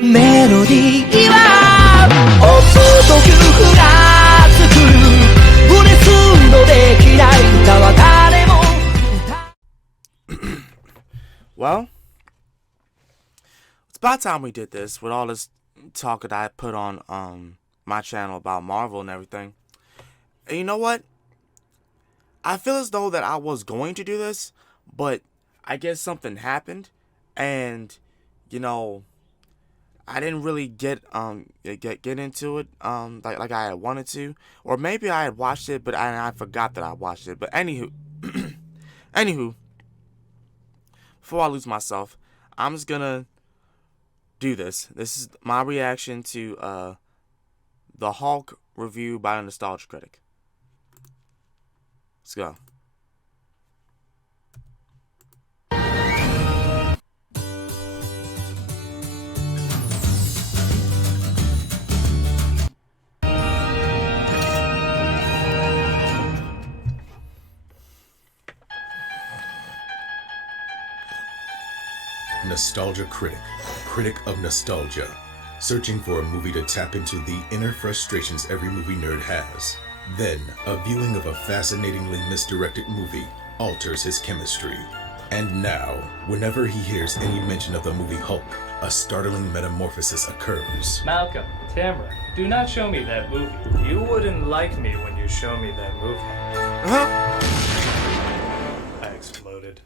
メロディーは音と曲が作るブレスのできない歌は誰も Well, it's about time we did this with all this talk that I put on my channel about Marvel and everything. And you know what? I feel as though that I was going to do this, but I guess something happened, and you know, I didn't really get into it like I had wanted to, or maybe I had watched it, but I forgot that I watched it. But anywho, before I lose myself, I'm just gonna do this. This is my reaction to the Hulk review by the Nostalgia Critic. Let's go. Nostalgia Critic, critic of nostalgia, searching for a movie to tap into the inner frustrations every movie nerd has. Then, a viewing of a fascinatingly misdirected movie alters his chemistry. And now, whenever he hears any mention of the movie Hulk, a startling metamorphosis occurs. Malcolm, Tamara, do not show me that movie. You wouldn't like me when you show me that movie. I exploded.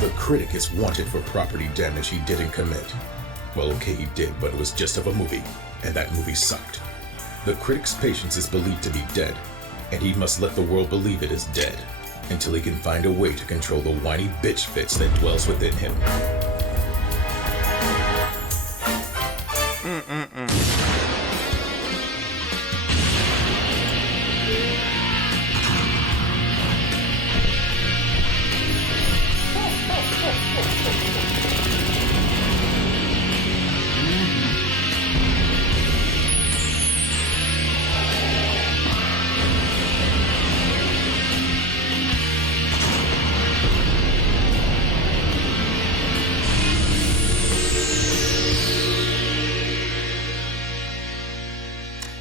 The critic is wanted for property damage he didn't commit. Well, okay, he did, but it was just of a movie, and that movie sucked. The critic's patience is believed to be dead, and he must let the world believe it is dead, until he can find a way to control the whiny bitch fits that dwells within him.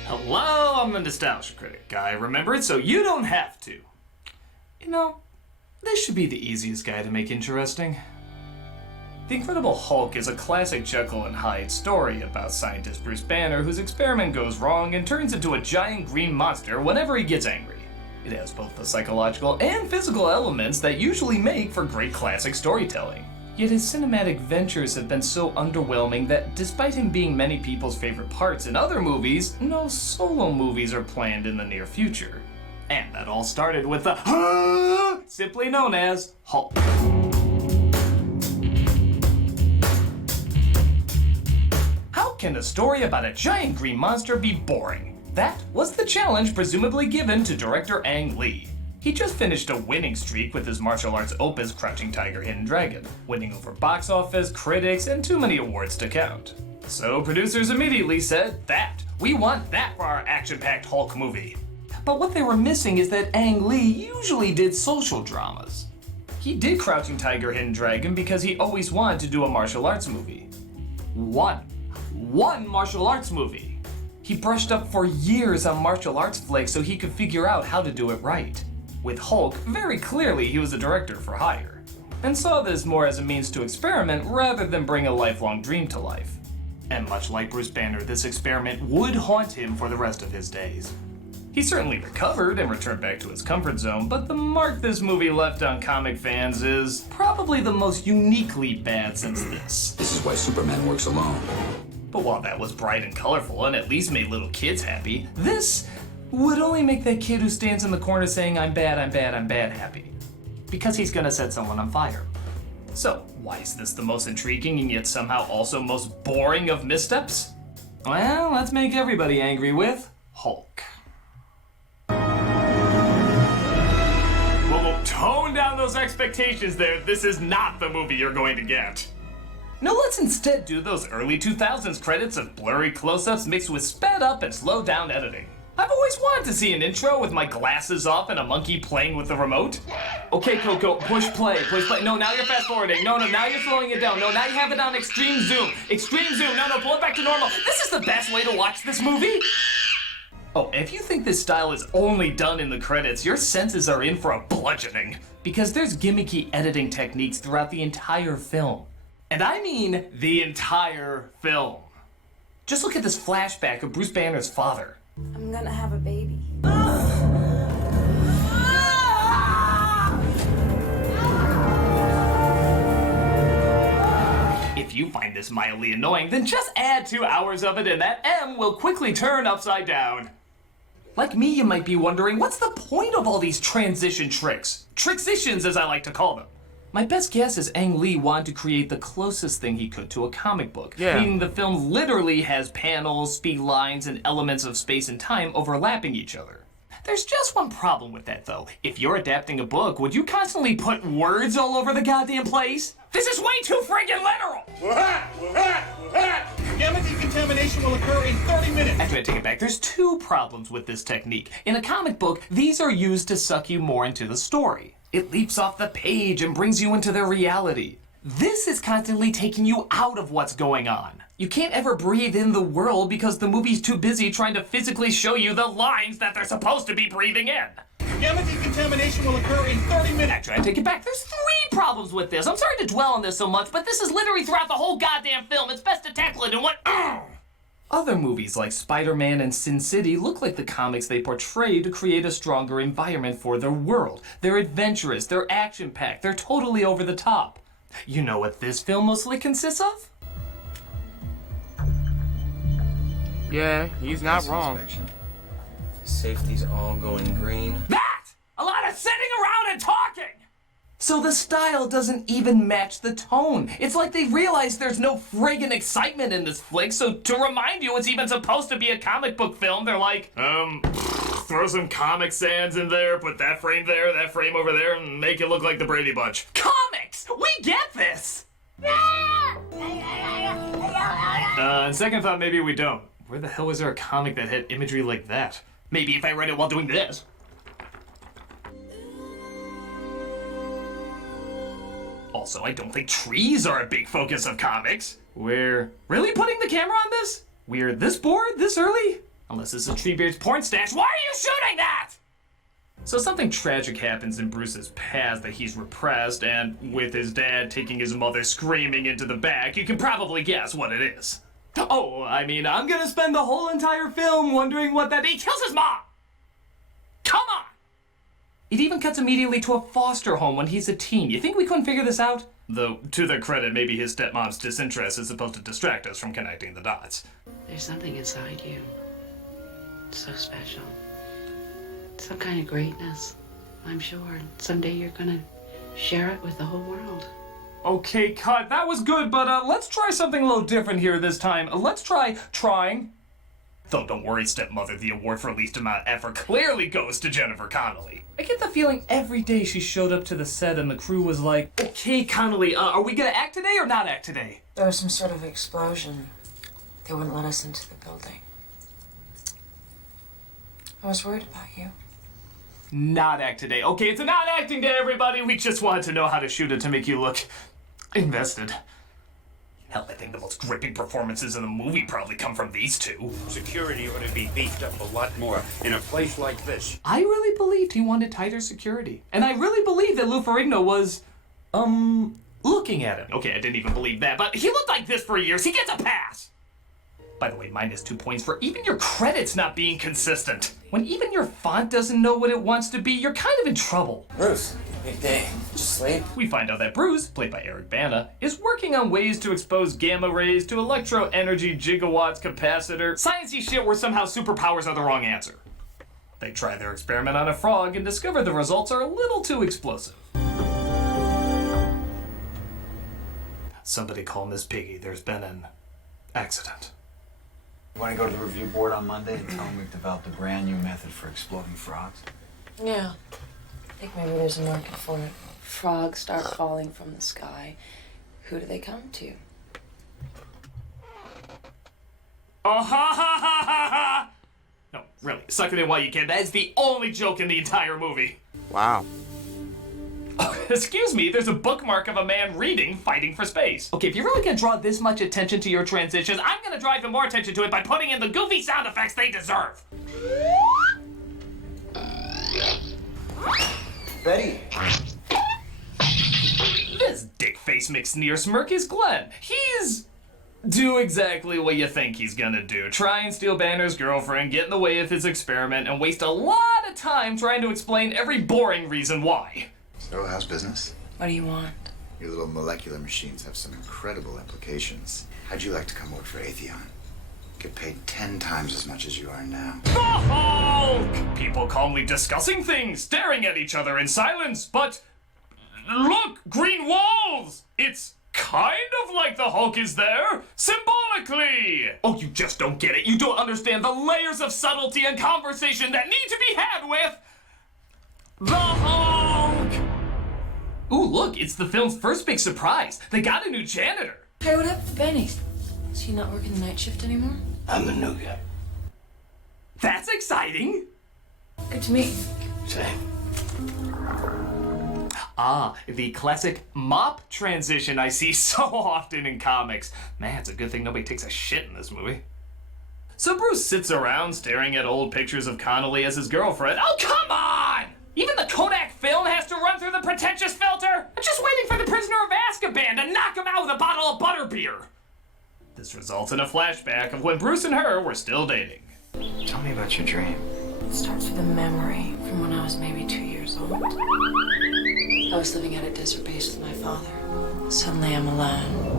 Hello, I'm the Nostalgia Critic guy. Remember it so you don't have to. You know, this should be the easiest guy to make interesting. The Incredible Hulk is a classic Jekyll and Hyde story about scientist Bruce Banner whose experiment goes wrong and turns into a giant green monster whenever he gets angry. It has both the psychological and physical elements that usually make for great classic storytelling. Yet his cinematic ventures have been so underwhelming that despite him being many people's favorite parts in other movies, no solo movies are planned in the near future. And that all started with the simply known as Hulk. How can a story about a giant green monster be boring? That was the challenge presumably given to director Ang Lee. He just finished a winning streak with his martial arts opus Crouching Tiger, Hidden Dragon, winning over box office, critics, and too many awards to count. So producers immediately said, we want that for our action-packed Hulk movie. But what they were missing is that Ang Lee usually did social dramas. He did Crouching Tiger, Hidden Dragon because he always wanted to do a martial arts movie. One martial arts movie. He brushed up for years on martial arts flicks so he could figure out how to do it right. With Hulk, very clearly he was a director for hire, and saw this more as a means to experiment rather than bring a lifelong dream to life. And much like Bruce Banner, this experiment would haunt him for the rest of his days. He certainly recovered and returned back to his comfort zone, but the mark this movie left on comic fans is probably the most uniquely bad since this. This is why Superman works alone. But while that was bright and colorful and at least made little kids happy, this would only make that kid who stands in the corner saying, I'm bad, happy. Because he's gonna set someone on fire. So, why is this the most intriguing and yet somehow also most boring of missteps? Well, let's make everybody angry with Hulk. Whoa, tone down those expectations there. This is not the movie you're going to get. No, let's instead do those early 2000s credits of blurry close-ups mixed with sped up and slowed down editing. I've always wanted to see an intro with my glasses off and a monkey playing with the remote. Okay, Coco, push play. No, now you're fast forwarding. No, now you're slowing it down. No, now you have it on extreme zoom. Extreme zoom. No, pull it back to normal. This is the best way to watch this movie. Oh, if you think this style is only done in the credits, your senses are in for a bludgeoning. Because there's gimmicky editing techniques throughout the entire film. And I mean the entire film. Just look at this flashback of Bruce Banner's father. I'm gonna have a baby. If you find this mildly annoying, then just add 2 hours of it and that M will quickly turn upside down. Like me, you might be wondering, what's the point of all these transition tricks? Tricksitions, as I like to call them. My best guess is Ang Lee wanted to create the closest thing he could to a comic book, meaning the film literally has panels, speed lines, and elements of space and time overlapping each other. There's just one problem with that, though. If you're adapting a book, would you constantly put words all over the goddamn place? This is way too friggin' literal! Gamma decontamination will occur in 30 minutes. Actually, I take it back. There's 2 problems with this technique. In a comic book, these are used to suck you more into the story. It leaps off the page and brings you into their reality. This is constantly taking you out of what's going on. You can't ever breathe in the world because the movie's too busy trying to physically show you the lines that they're supposed to be breathing in. Gamma decontamination will occur in 30 minutes. Actually, I take it back. There's 3 problems with this. I'm sorry to dwell on this so much, but this is literally throughout the whole goddamn film. It's best to tackle it in one. Other movies like Spider-Man and Sin City look like the comics they portray to create a stronger environment for their world. They're adventurous, they're action-packed, they're totally over the top. You know what this film mostly consists of? Yeah, he's not wrong. Safety's all going green. That! A lot of sitting around and talking! So the style doesn't even match the tone. It's like they realize there's no friggin' excitement in this flick, so to remind you it's even supposed to be a comic book film, they're like, throw some Comic Sans in there, put that frame there, that frame over there, and make it look like the Brady Bunch. Comics! We get this! On second thought, maybe we don't. Where the hell was there a comic that had imagery like that? Maybe if I read it while doing this. Also, I don't think trees are a big focus of comics. We're really putting the camera on this? We're this bored this early? Unless it's a Treebeard's porn stash. Why are you shooting that? So something tragic happens in Bruce's past that he's repressed, and with his dad taking his mother screaming into the back, you can probably guess what it is. Oh, I mean, I'm gonna spend the whole entire film wondering what that... He kills his mom! Come on! It even cuts immediately to a foster home when he's a teen. You think we couldn't figure this out? Though, to their credit, maybe his stepmom's disinterest is supposed to distract us from connecting the dots. There's something inside you. So special. Some kind of greatness. I'm sure someday you're gonna share it with the whole world. Okay, cut. That was good, but let's try something a little different here this time. Let's try trying. Though don't worry, stepmother, the award for least amount of effort clearly goes to Jennifer Connelly. I get the feeling every day she showed up to the set and the crew was like, okay, Connelly, are we gonna act today or not act today? There was some sort of explosion. They wouldn't let us into the building. I was worried about you. Not act today. Okay, it's a not acting day, everybody. We just wanted to know how to shoot it to make you look invested. Hell, I think the most gripping performances in the movie probably come from these 2. Security ought to be beefed up a lot more in a place like this. I really believed he wanted tighter security. And I really believed that Lou Ferrigno was, looking at him. Okay, I didn't even believe that, but he looked like this for years. He gets a pass. By the way, -2 points for even your credits not being consistent. When even your font doesn't know what it wants to be, you're kind of in trouble. Bruce, big day. Just sleep? We find out that Bruce, played by Eric Bana, is working on ways to expose gamma rays to electro-energy gigawatts capacitor. Sciencey shit where somehow superpowers are the wrong answer. They try their experiment on a frog and discover the results are a little too explosive. Somebody call Miss Piggy. There's been an accident. You want to go to the review board on Monday and tell them we've developed a brand new method for exploding frogs? Yeah. I think maybe there's a market for it. Frogs start falling from the sky. Who do they come to? Oh, ha ha ha ha ha! No, really, suck it in while you can. That is the only joke in the entire movie. Wow. Oh, excuse me, there's a bookmark of a man reading Fighting for Space. Okay, if you're really gonna draw this much attention to your transitions, I'm gonna draw even more attention to it by putting in the goofy sound effects they deserve. Betty! This dick-face McSneer smirk is Glenn. He's... do exactly what you think he's gonna do. Try and steal Banner's girlfriend, get in the way of his experiment, and waste a lot of time trying to explain every boring reason why. So, how's business? What do you want? Your little molecular machines have some incredible implications. How'd you like to come work for Atheon? Get paid 10 times as much as you are now. The Hulk! People calmly discussing things, staring at each other in silence, but... look! Green walls! It's kind of like the Hulk is there, symbolically! Oh, you just don't get it. You don't understand the layers of subtlety and conversation that need to be had with... the Hulk! Ooh, look, it's the film's first big surprise. They got a new janitor. Hey, what happened to Benny? Is he not working the night shift anymore? I'm the new guy. That's exciting. Good to meet you. Same. Ah, the classic mop transition I see so often in comics. Man, it's a good thing nobody takes a shit in this movie. So Bruce sits around staring at old pictures of Connolly as his girlfriend. Oh, come on! Even the Kodak film has to run through the pretentious filter? I'm just waiting for the prisoner of Azkaban to knock him out with a bottle of butterbeer. This results in a flashback of when Bruce and her were still dating. Tell me about your dream. It starts with a memory from when I was maybe 2 years old. I was living at a desert base with my father. Suddenly I'm alone.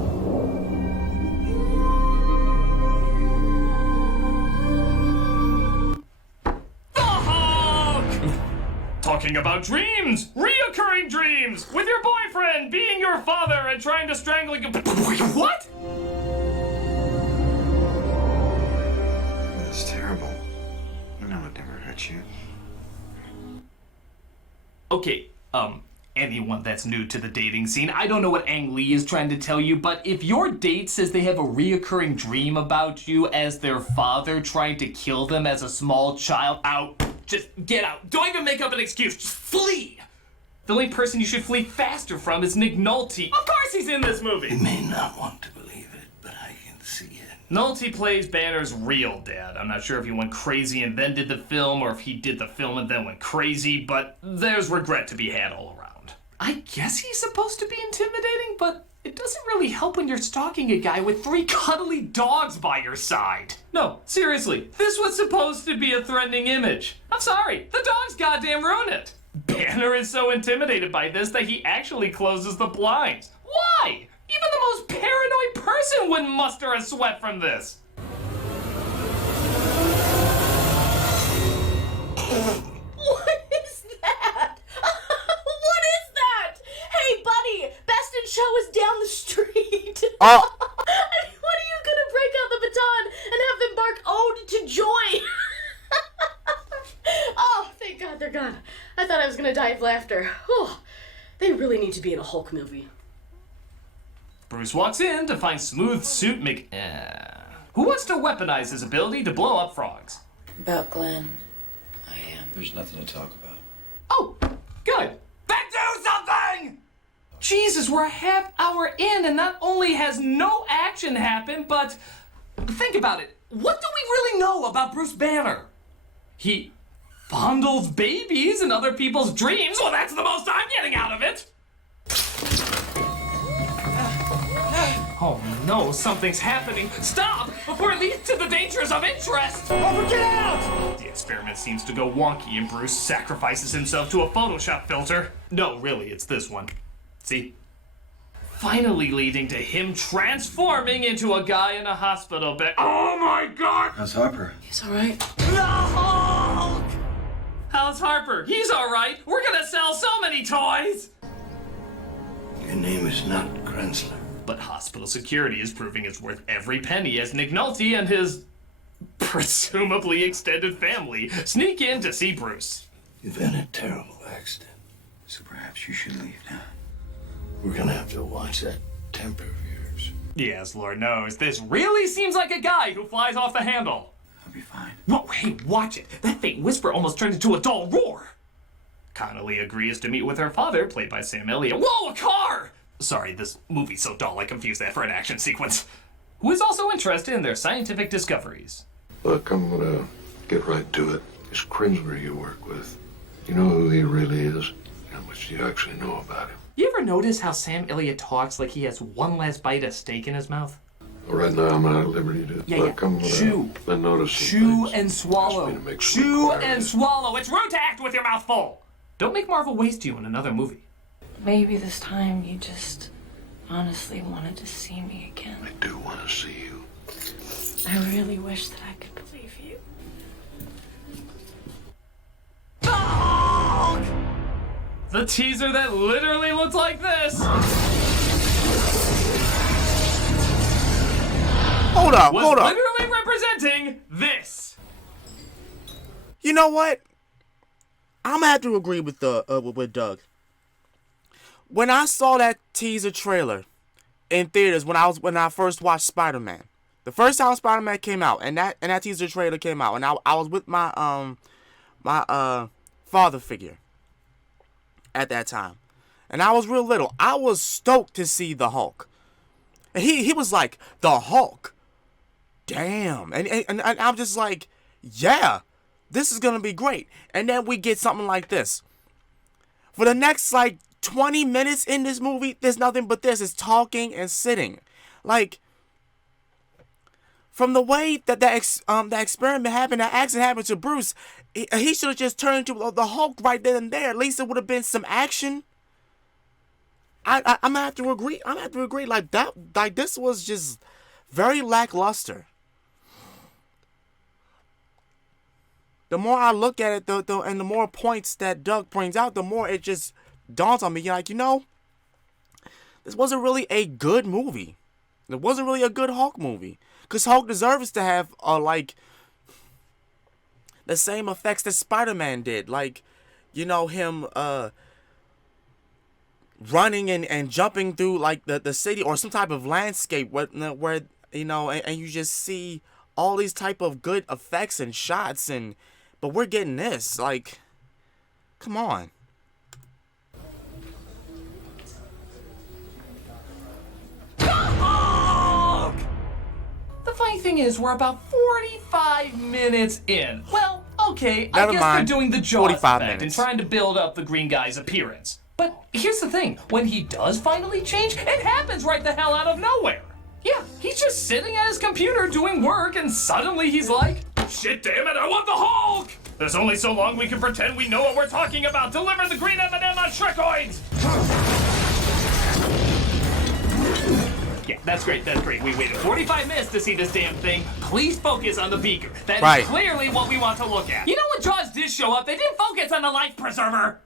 Talking about dreams! Reoccurring dreams! With your boyfriend being your father and trying to strangle you. What? That's terrible. You know it never hurt you. Okay, anyone that's new to the dating scene, I don't know what Ang Lee is trying to tell you, but if your date says they have a reoccurring dream about you as their father trying to kill them as a small child, out. Just get out. Don't even make up an excuse. Just flee. The only person you should flee faster from is Nick Nolte. Of course he's in this movie. You may not want to believe it, but I can see it. Nolte plays Banner's real dad. I'm not sure if he went crazy and then did the film, or if he did the film and then went crazy, but there's regret to be had all around. I guess he's supposed to be intimidating, but it doesn't really help when you're stalking a guy with 3 cuddly dogs by your side. No, seriously, this was supposed to be a threatening image. I'm sorry, the dogs goddamn ruin it. Banner is so intimidated by this that he actually closes the blinds. Why? Even the most paranoid person wouldn't muster a sweat from this. What is that? What is that? Hey, buddy, Best in Show is down the street. Oh. I mean, what are you gonna break out the baton and have them bark ode to joy? Oh, thank God they're gone. I thought I was gonna die of laughter. Oh, they really need to be in a Hulk movie. Bruce walks in to find Smooth Suit who wants to weaponize his ability to blow up frogs. About Glenn, There's nothing to talk about. Oh, good. Then do something! Jesus, we're a half hour in and not only has no action happened, but think about it. What do we really know about Bruce Banner? He fondles babies in other people's dreams. Well, that's the most I'm getting out of it. Oh no, something's happening. Stop before it leads to the dangers of interest. Oh, get out! The experiment seems to go wonky and Bruce sacrifices himself to a Photoshop filter. No, really, it's this one. See? Finally leading to him transforming into a guy in a hospital bed. Oh my God! How's Harper? He's all right. The Hulk! How's Harper? He's all right. We're gonna sell so many toys. Your name is not Grensler. But hospital security is proving it's worth every penny as Nick Nolte and his presumably extended family sneak in to see Bruce. You've had a terrible accident. So perhaps you should leave now. We're gonna have to watch that temper of yours. Yes, Lord knows, this really seems like a guy who flies off the handle. I'm It'll be fine. Whoa, hey, watch it. That faint whisper almost turned into a dull roar. Connolly agrees to meet with her father, played by Sam Elliott. Whoa, a car! Sorry, this movie's so dull I confused that for an action sequence. Who is also interested in their scientific discoveries. Look, I'm gonna get right to it. This Crinsler you work with, you know who he really is? How much do you actually know about him? You ever notice how Sam Elliott talks like he has one last bite of steak in his mouth? Well, right now I'm not at liberty to. Yeah, Look, yeah. I'm gonna Chew. notice some Chew things. and swallow. Ask me to make some Chew and inquiries. swallow. It's rude to act with your mouth full. Don't make Marvel waste you in another movie. Maybe this time you just honestly wanted to see me again. I do want to see you. I really wish that I could believe you. The teaser that literally looked like this. Hold up, was hold up. literally representing this. You know what? I'm gonna have to agree with with Doug. When I saw that teaser trailer in theaters when I first watched Spider-Man, the first time Spider-Man came out and that teaser trailer came out, and I was with my father figure at that time, and I was real little. I was stoked to see the Hulk, and he was like, the Hulk, damn, and I'm just like, yeah. This is going to be great. And then we get something like this. For the next, 20 minutes in this movie, there's nothing but this. It's talking and sitting. From the way that that experiment happened, that accident happened to Bruce, he should have just turned to the Hulk right then and there. At least it would have been some action. I'm going to have to agree. This was just very lackluster. The more I look at it, and the more points that Doug brings out, the more it just dawns on me. You're like, this wasn't really a good movie. It wasn't really a good Hulk movie. Because Hulk deserves to have, the same effects that Spider-Man did. Him, running and jumping through, the city or some type of landscape where and you just see all these type of good effects and shots but we're getting this, come on. The funny thing is, we're about 45 minutes in. Well, okay, I Never guess mind. they're doing the Jaws 45 effect minutes. and trying to build up the green guy's appearance. But here's the thing, when he does finally change, it happens right the hell out of nowhere. Yeah, he's just sitting at his computer doing work, and suddenly he's like, shit damn it, I want the Hulk! There's only so long we can pretend we know what we're talking about. Deliver the green M&M on Shrekoids! Yeah, that's great. We waited 45 minutes to see this damn thing. Please focus on the beaker. That is clearly what we want to look at. You know when Jaws did show up, they didn't focus on the life preserver.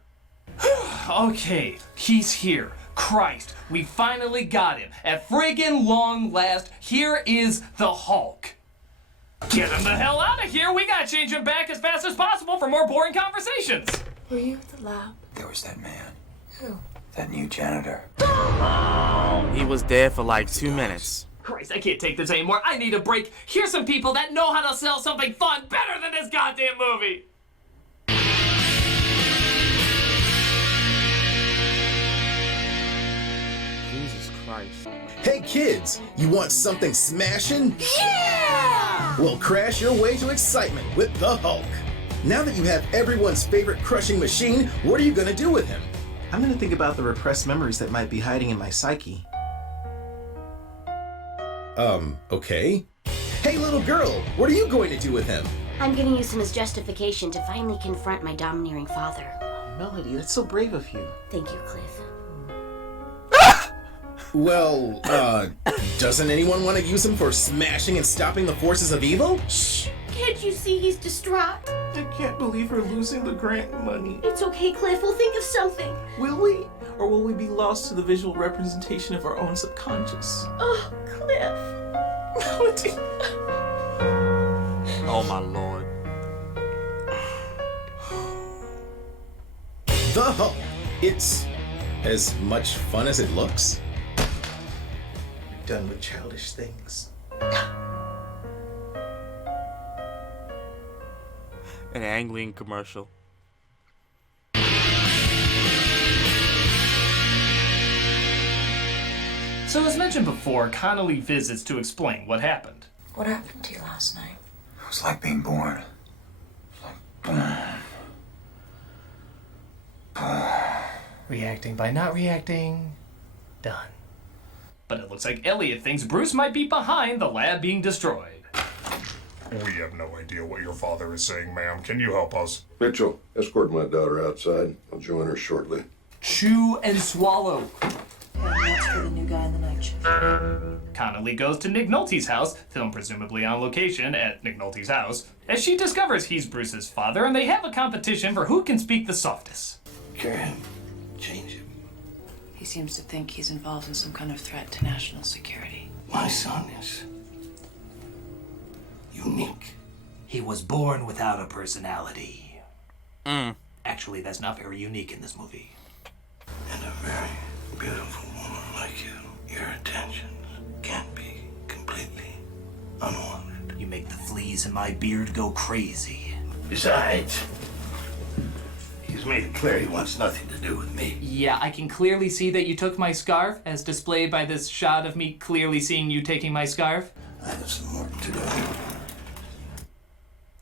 Okay, he's here. Christ, we finally got him. At friggin' long last, here is the Hulk. Get him the hell out of here. We gotta change him back as fast as possible for more boring conversations. Were you at the lab? There was that man. Who? That new janitor. He was there for 2 minutes. Christ, I can't take this anymore. I need a break. Here's some people that know how to sell something fun better than this goddamn movie. Jesus Christ. Hey kids, you want something smashing? Yeah! Well, crash your way to excitement with the Hulk. Now that you have everyone's favorite crushing machine, what are you gonna do with him? I'm gonna think about the repressed memories that might be hiding in my psyche. Okay. Hey little girl, what are you going to do with him? I'm gonna use him as justification to finally confront my domineering father. Melody, that's so brave of you. Thank you, Cliff. Well, doesn't anyone want to use him for smashing and stopping the forces of evil? Shh! Can't you see he's distraught? I can't believe we're losing the grant money. It's okay, Cliff. We'll think of something. Will we? Or will we be lost to the visual representation of our own subconscious? Oh, Cliff. Melody. Oh my Lord. The Hulk. It's as much fun as it looks. Done with childish things. An angling commercial. So as mentioned before, Connolly visits to explain what happened. What happened to you last night? It was like being born. Reacting by not reacting. Done. But it looks like Elliot thinks Bruce might be behind the lab being destroyed. We have no idea what your father is saying, ma'am. Can you help us? Mitchell, escort my daughter outside. I'll join her shortly. Chew and swallow. That's for the new guy in the night shift. Connolly goes to Nick Nolte's house, filmed presumably on location at Nick Nolte's house, as she discovers he's Bruce's father, and they have a competition for who can speak the softest. Karen, change it. He seems to think he's involved in some kind of threat to national security. My son is unique. He was born without a personality. Actually, that's not very unique in this movie. And a very beautiful woman like you, your attentions can't be completely unwanted. You make the fleas in my beard go crazy. Besides, he's made it clear he wants nothing to do with me. Yeah, I can clearly see that you took my scarf, as displayed by this shot of me clearly seeing you taking my scarf. I have some work to do.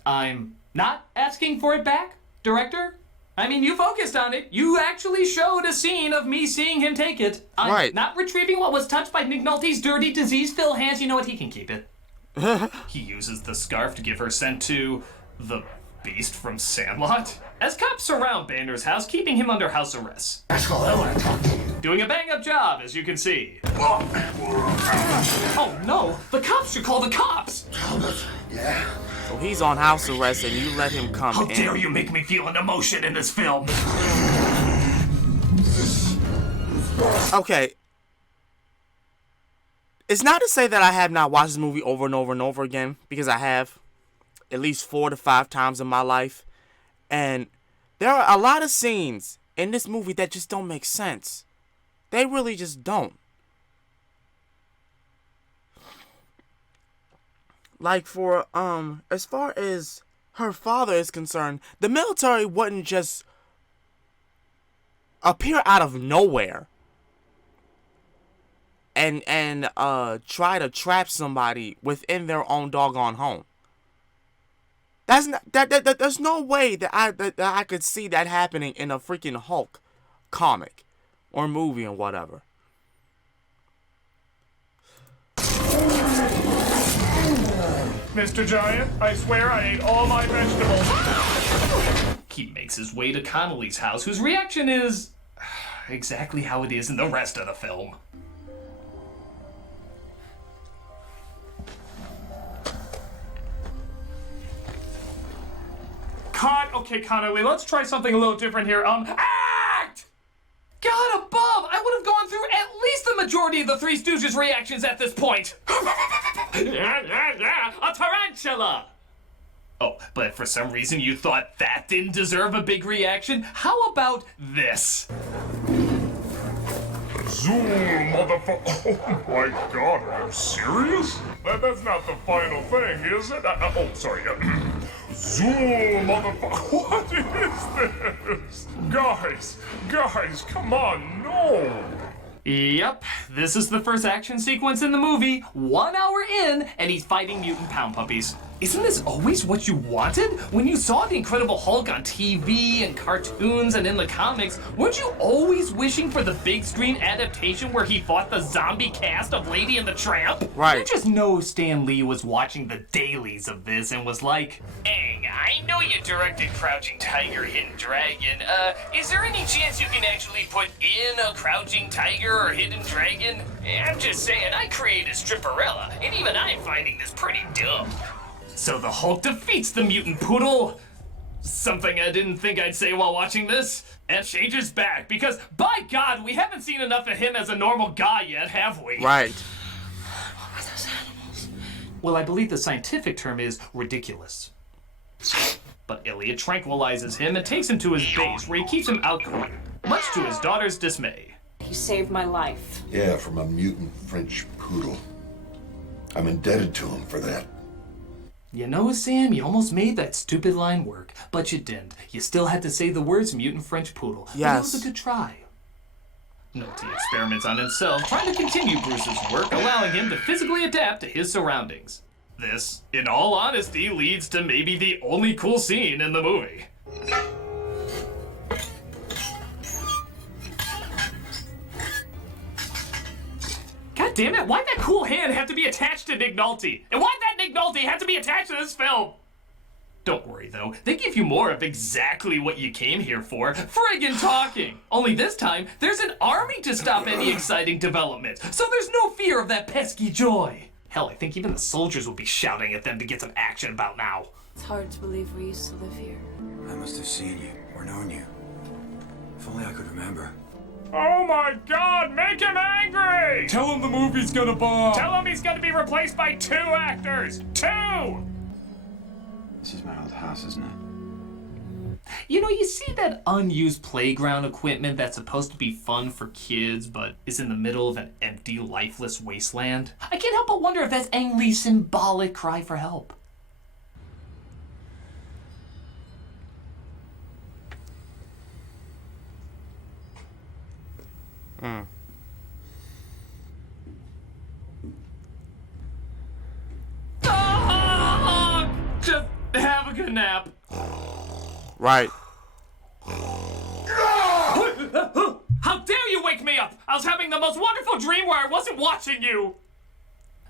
I'm not asking for it back, director. I mean, you focused on it. You actually showed a scene of me seeing him take it. I'm Right. not retrieving what was touched by Nick Nolte's dirty, disease-filled hands. You know what? He can keep it. He uses the scarf to give her sent to the Beast from Sandlot. As cops surround Banner's house, keeping him under house arrest. That's all I want to talk to you. Doing a bang-up job, as you can see. Oh no, the cops should call the cops. Yeah. So he's on house arrest and you let him come How in. dare you make me feel an emotion in this film? Okay. It's not to say that I have not watched this movie over and over and over again, because I have at least 4 to 5 times in my life. And there are a lot of scenes in this movie that just don't make sense. They really just don't. Like for, as far as her father is concerned, the military wouldn't just appear out of nowhere and try to trap somebody within their own doggone home. That's not, there's no way that I could see that happening in a freaking Hulk comic or movie and whatever. Mr. Giant, I swear I ate all my vegetables. He makes his way to Connolly's house, whose reaction is exactly how it is in the rest of the film. Cut. Okay, Connolly, let's try something a little different here. Act! God above! I would have gone through at least the majority of the Three Stooges reactions at this point. A tarantula! Oh, but for some reason you thought that didn't deserve a big reaction? How about this? Zoom, motherfucker. Oh my god, are you serious? That's not the final thing, is it? Oh, sorry. Zoom, motherfucker. What is this? Guys, come on, no. Yep, this is the first action sequence in the movie, 1 hour in, and he's fighting mutant pound puppies. Isn't this always what you wanted? When you saw the Incredible Hulk on TV and cartoons and in the comics, weren't you always wishing for the big screen adaptation where he fought the zombie cast of Lady and the Tramp? Right. You just know Stan Lee was watching the dailies of this and was like, "Ang, I know you directed Crouching Tiger, Hidden Dragon. Is there any chance you can actually put in a Crouching Tiger or Hidden Dragon? I'm just saying, I created Stripperella, and even I'm finding this pretty dumb." So the Hulk defeats the mutant poodle, something I didn't think I'd say while watching this, and changes back, because by God, we haven't seen enough of him as a normal guy yet, have we? Right. What were those animals? Well, I believe the scientific term is ridiculous. But Elliot tranquilizes him and takes him to his base, where he keeps him out cold, much to his daughter's dismay. He saved my life. Yeah, from a mutant French poodle. I'm indebted to him for that. You know, Sam, you almost made that stupid line work, but you didn't. You still had to say the words mutant French poodle. Yes. But it was a good try. Nolte experiments on himself, trying to continue Bruce's work, allowing him to physically adapt to his surroundings. This, in all honesty, leads to maybe the only cool scene in the movie. God damn it, why'd that cool hand have to be attached to Nick Nolte? And why'd that Nick Nolte have to be attached to this film? Don't worry though, they give you more of exactly what you came here for, friggin' talking. Only this time, there's an army to stop any exciting development, so there's no fear of that pesky joy. Hell, I think even the soldiers will be shouting at them to get some action about now. It's hard to believe we used to live here. I must have seen you or known you. If only I could remember. Oh my god, make him angry! Tell him the movie's gonna bomb! Tell him he's gonna be replaced by 2 actors! 2! This is my old house, isn't it? You know, you see that unused playground equipment that's supposed to be fun for kids, but is in the middle of an empty, lifeless wasteland? I can't help but wonder if that's Ang Lee's symbolic cry for help. Just have a good nap. Right. How dare you wake me up! I was having the most wonderful dream where I wasn't watching you!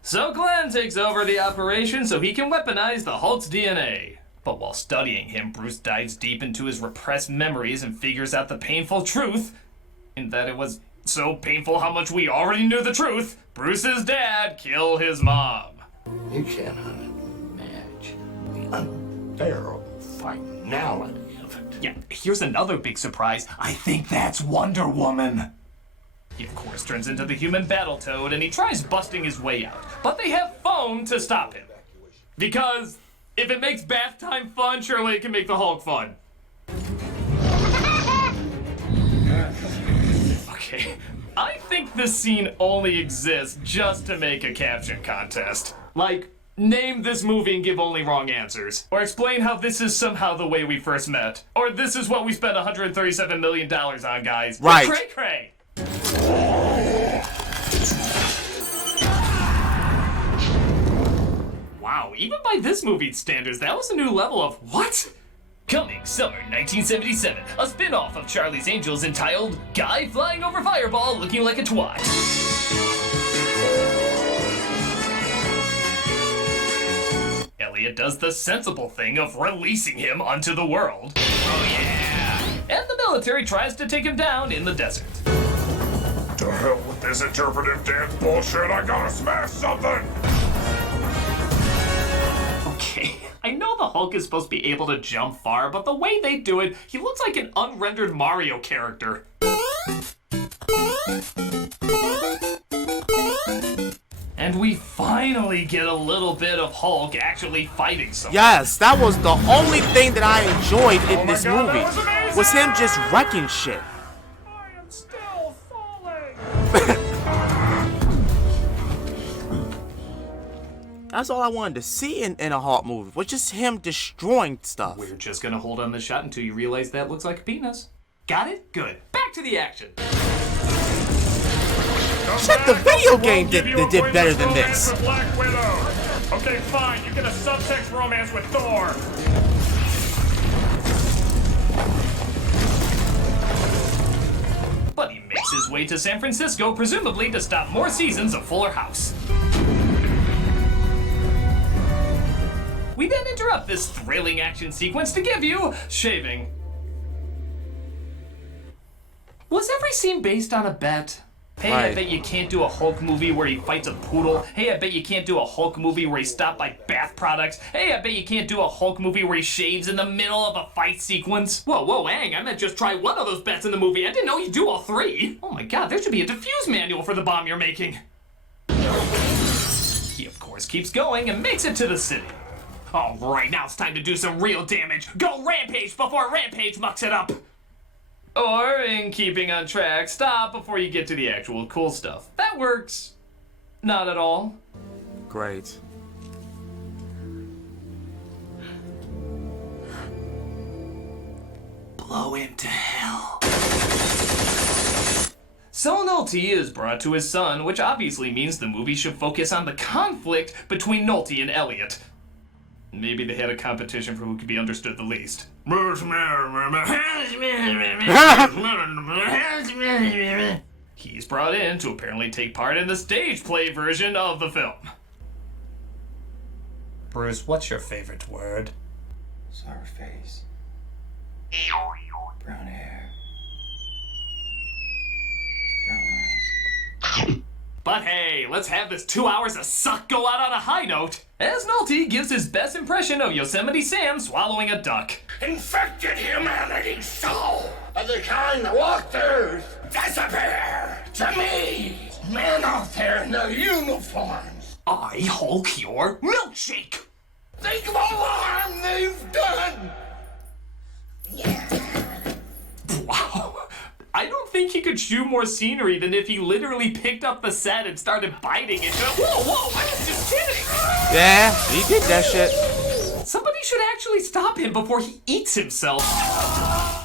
So Glenn takes over the operation so he can weaponize the Hulk's DNA. But while studying him, Bruce dives deep into his repressed memories and figures out the painful truth, in that it was so painful how much we already knew the truth. Bruce's dad killed his mom. You cannot imagine the unbearable finality of it. Yeah, here's another big surprise. I think that's Wonder Woman. He, of course, turns into the human Battletoad, and he tries busting his way out. But they have phone to stop him. Because if it makes bath time fun, surely it can make the Hulk fun. Okay, I think this scene only exists just to make a caption contest. Like, name this movie and give only wrong answers. Or explain how this is somehow the way we first met. Or this is what we spent $137 million on, guys. Right. Cray cray. Wow, even by this movie's standards, that was a new level of what? Coming summer 1977, a spin-off of Charlie's Angels entitled Guy Flying Over Fireball Looking Like a Twat. Elliot does the sensible thing of releasing him onto the world. Oh yeah! And the military tries to take him down in the desert. To hell with this interpretive dance bullshit, I gotta smash something! Okay, I know the Hulk is supposed to be able to jump far, but the way they do it, he looks like an unrendered Mario character. And we finally get a little bit of Hulk actually fighting someone. Yes, that was the only thing that I enjoyed in this God, movie. that was amazing! Was him just wrecking shit. I am still falling! That's all I wanted to see in a Hulk movie, was just him destroying stuff. We're just gonna hold on the shot until you realize that looks like a penis. Got it? Good. Back to the action. Shit, the video game did better than Romance this. with Black Widow. Okay, fine. You get a subtext romance with Thor. But he makes his way to San Francisco, presumably to stop more seasons of Fuller House. We then interrupt this thrilling action sequence to give you shaving. Was every scene based on a bet? Hey, I Right. bet you can't do a Hulk movie where he fights a poodle. Hey, I bet you can't do a Hulk movie where he's stopped by bath products. Hey, I bet you can't do a Hulk movie where he shaves in the middle of a fight sequence. Whoa, Ang, I meant just try one of those bets in the movie. I didn't know you do all three. Oh my god, there should be a diffuse manual for the bomb you're making. He, of course, keeps going and makes it to the city. All right, now it's time to do some real damage. Go Rampage before Rampage mucks it up. Or, in keeping on track, stop before you get to the actual cool stuff. That works. Not at all. Great. blow him to hell. So Nolte is brought to his son, which obviously means the movie should focus on the conflict between Nolte and Elliot. Maybe they had a competition for who could be understood the least. He's brought in to apparently take part in the stage play version of the film. Bruce, what's your favorite word? Sour face. Brown hair. Brown eyes. But hey, let's have this 2 hours of suck go out on a high note, as Nolte gives his best impression of Yosemite Sam swallowing a duck. Infected humanity's soul of the kind that walk through disappear to me. Men out there in their uniforms. I Hulk your milkshake. Think of all the harm they've done. Wow. I don't think he could chew more scenery than if he literally picked up the set and started biting it. Whoa, I was just kidding. Yeah, he did that shit. Somebody should actually stop him before he eats himself.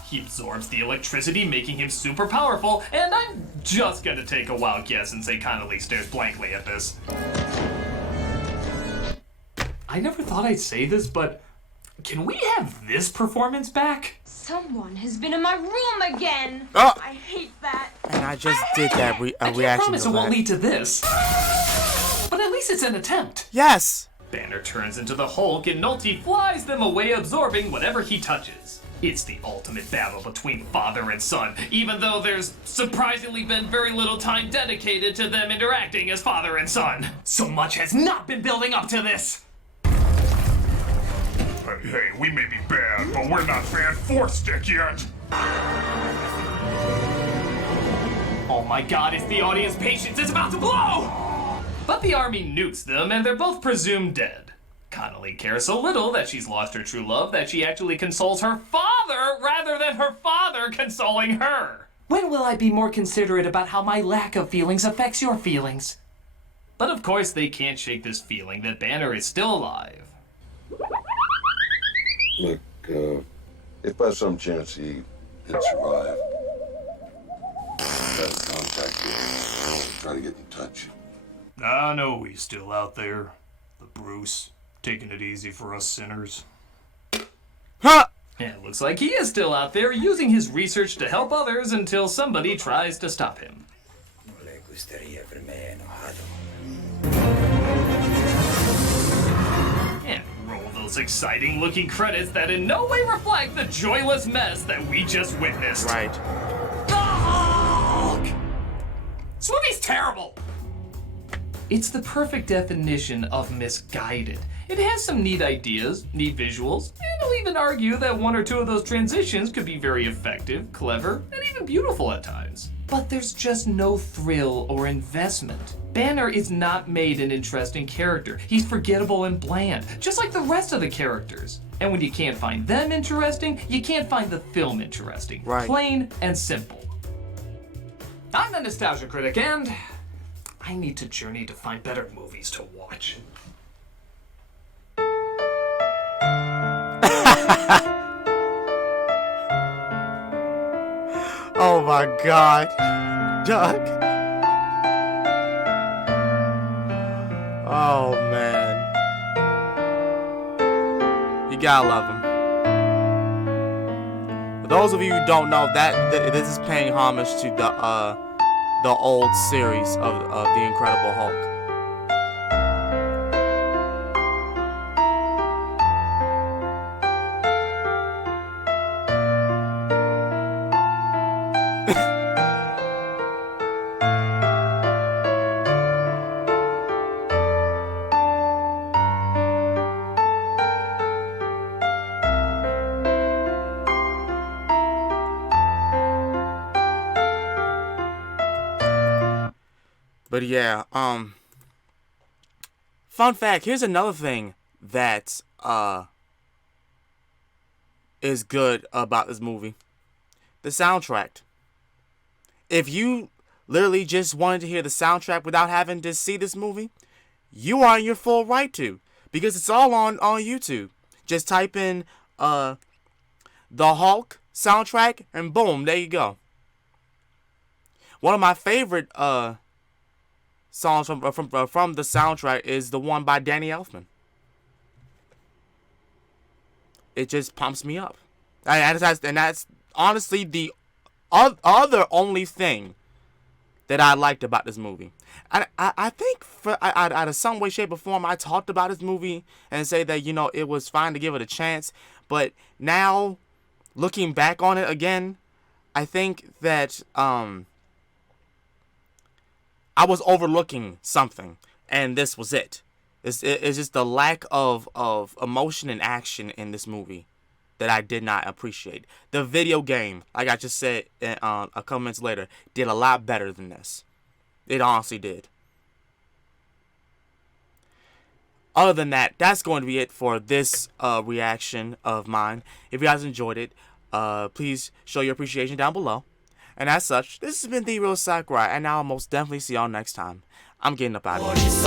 He absorbs the electricity, making him super powerful, and I'm just gonna take a wild guess and say Connolly stares blankly at this. I never thought I'd say this, but can we have this performance back? Someone has been in my room again. Oh. I hate that. And I just did that I reaction. promise it won't lead to this. But at least it's an attempt. Yes. Banner turns into the Hulk and Nolte flies them away, absorbing whatever he touches. It's the ultimate battle between father and son, even though there's surprisingly been very little time dedicated to them interacting as father and son. So much has not been building up to this. Hey, we may be bad, but we're not Fan 4 Stick yet. Oh my god, it's the audience patience is about to blow! But the army nukes them and they're both presumed dead. Connolly cares so little that she's lost her true love that she actually consoles her father rather than her father consoling her. When will I be more considerate about how my lack of feelings affects your feelings? But of course they can't shake this feeling that Banner is still alive. Look, if by some chance he did survive, try to contact you, try to get in touch. I know he's still out there. The Bruce, taking it easy for us sinners. Huh! Yeah, it looks like he is still out there using his research to help others until somebody tries to stop him. And roll those exciting looking credits that in no way reflect the joyless mess that we just witnessed. Right. The Hulk! This movie's terrible! It's the perfect definition of misguided. It has some neat ideas, neat visuals, and I'll even argue that one or two of those transitions could be very effective, clever, and even beautiful at times. But there's just no thrill or investment. Banner is not made an interesting character. He's forgettable and bland, just like the rest of the characters. And when you can't find them interesting, you can't find the film interesting. Right. Plain and simple. I'm the Nostalgia Critic, and I need to journey to find better movies to watch. Oh my god. Doug. Oh man. You gotta love him. For those of you who don't know, this is paying homage to the old series of The Incredible Hulk. But yeah, fun fact, here's another thing that is good about this movie. The soundtrack. If you literally just wanted to hear the soundtrack without having to see this movie, you are in your full right to, because it's all on YouTube. Just type in The Hulk soundtrack, and boom, there you go. One of my favorite songs from the soundtrack is the one by Danny Elfman. It just pumps me up, and that's honestly the other only thing that I liked about this movie. I think out of some way, shape, or form, I talked about this movie and say that, you know, it was fine to give it a chance. But now, looking back on it again, I think that I was overlooking something, and this was it. It's just the lack of emotion and action in this movie that I did not appreciate. The video game, like I just said a couple minutes later, did a lot better than this. It honestly did. Other than that, that's going to be it for this reaction of mine. If you guys enjoyed it, please show your appreciation down below. And as such, this has been The Real Sakurai, and I'll most definitely see y'all next time. I'm getting up out of here. Peace.